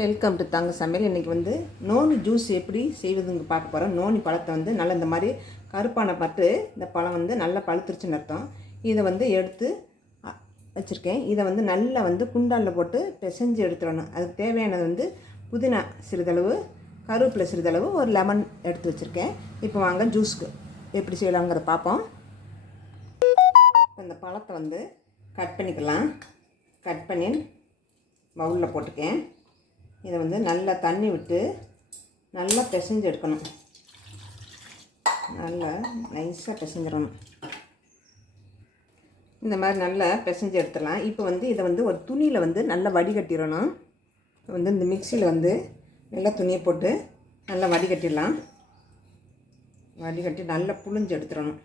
Welcome to தங்க சமையல். இன்றைக்கி வந்து நோனி ஜூஸ் எப்படி செய்வதுங்க பார்க்க போகிறோம். நோனி பழத்தை வந்து நல்லா இந்த மாதிரி கருப்பான பட்டு இந்த பழம் வந்து நல்லா பழுத்துருச்சுன்னு அர்த்தம். இதை வந்து எடுத்து வச்சுருக்கேன். இதை வந்து நல்லா வந்து குண்டானில் போட்டு பிசைஞ்சு எடுத்துடணும். அதுக்கு தேவையானது வந்து புதினா சிறிதளவு, கருவேப்பிலை சிறிதளவு, ஒரு லெமன் எடுத்து வச்சுருக்கேன். இப்போ வாங்க ஜூஸ்க்கு எப்படி செய்யலாங்கிறத பார்ப்போம். இந்த பழத்தை வந்து கட் பண்ணிக்கலாம். கட் பண்ணி பவுலில் போட்டுக்கேன். இதை வந்து நல்லா தண்ணி விட்டு நல்லா பிசைஞ்சு எடுக்கணும். நல்லா நைஸாக பிசைஞ்சிடணும். இந்த மாதிரி நல்லா பிசைஞ்சு எடுத்துடலாம். இப்போ வந்து இதை வந்து ஒரு துணியில் வந்து நல்லா வடிகட்டிடணும். வந்து இந்த மிக்சியில் வந்து நல்லா துணியை போட்டு நல்லா வடிகட்டிடலாம். வடிகட்டி நல்லா புழிஞ்சு எடுத்துடணும்.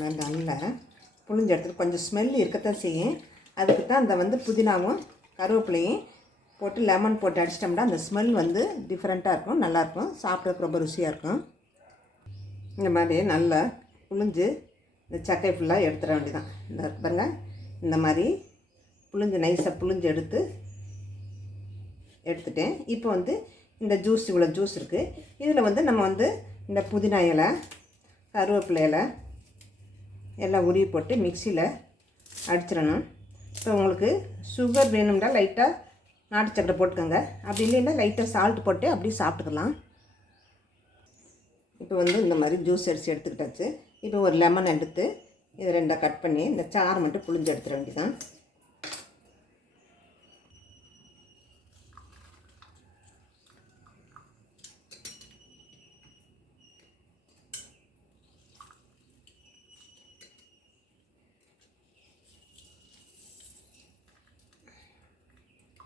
நல்லா புழிஞ்சு எடுத்துட்டு கொஞ்சம் ஸ்மெல் இருக்கத்தான் செய்யும். அதுக்கு தான் அந்த வந்து புதினாவும் கருவேப்பிலையும் போட்டு லெமன் போட்டு அடிச்சிட்டோம்னா அந்த ஸ்மெல் வந்து டிஃப்ரெண்ட்டாக இருக்கும், நல்லாயிருக்கும், சாப்பிட்றதுக்கு ரொம்ப ருசியாக இருக்கும். இந்த மாதிரி நல்லா புழிஞ்சு இந்த சக்கை ஃபுல்லாக எடுத்துட வேண்டியதான். இந்த பாருங்க, இந்த மாதிரி புழிஞ்சு நைஸாக புழிஞ்சு எடுத்துட்டேன். இப்போ வந்து இந்த ஜூஸ், இவ்வளோ ஜூஸ் இருக்குது. இதில் வந்து நம்ம வந்து இந்த புதினா இலை, கருவேப்பிலை இலை எல்லாம் உருவி போட்டு மிக்சியில் அடிச்சிடணும். இப்போ உங்களுக்கு சுகர் வேணும்னா லைட்டாக நாட்டு சக்கரை போட்டுக்கோங்க. அப்படி இல்லைன்னா லைட்டாக சால்ட் போட்டு அப்படியே சாப்பிட்டுக்கலாம். இப்போ வந்து இந்த மாதிரி ஜூஸ் அடித்து எடுத்துக்கிட்டாச்சு. இப்போ ஒரு லெமன் எடுத்து இதை ரெண்டாக கட் பண்ணி இந்த சாறு மட்டும் புழிஞ்சு எடுத்துட வேண்டியதான்.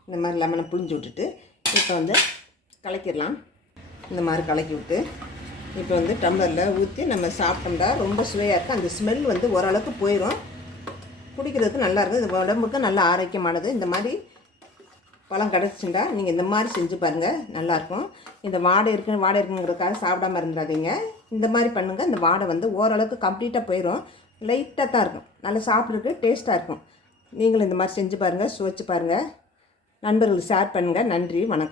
இந்த மாதிரி லெமனை புழிஞ்சு விட்டுட்டு இப்போ வந்து கலக்கிடலாம். இந்த மாதிரி கலக்கி விட்டு இப்போ வந்து டம்ளரில் ஊற்றி நம்ம சாப்பிட்டோம்னா ரொம்ப சுவையாக இருக்கும். அந்த ஸ்மெல் வந்து ஓரளவுக்கு போயிடும். குடிக்கிறதுக்கு நல்லாயிருக்கும். இது உடம்புக்கு நல்ல ஆரோக்கியமானது. இந்த மாதிரி பழம் கிடச்சிண்டா நீங்கள் இந்த மாதிரி செஞ்சு பாருங்கள், நல்லாயிருக்கும். இந்த வாடை இருக்குங்கிறதுக்காக சாப்பிடாமல் இருந்துடாதீங்க. இந்த மாதிரி பண்ணுங்கள். இந்த வாடை வந்து ஓரளவுக்கு கம்ப்ளீட்டாக போயிடும். லைட்டாக தான் இருக்கும். நல்லா சாப்பிட்றதுக்கு டேஸ்ட்டாக இருக்கும். நீங்களும் இந்த மாதிரி செஞ்சு பாருங்கள், சுவைச்சு பாருங்கள். நண்பர்களுக்கு ஷேர் பண்ணுங்கள். நன்றி, வணக்கம்.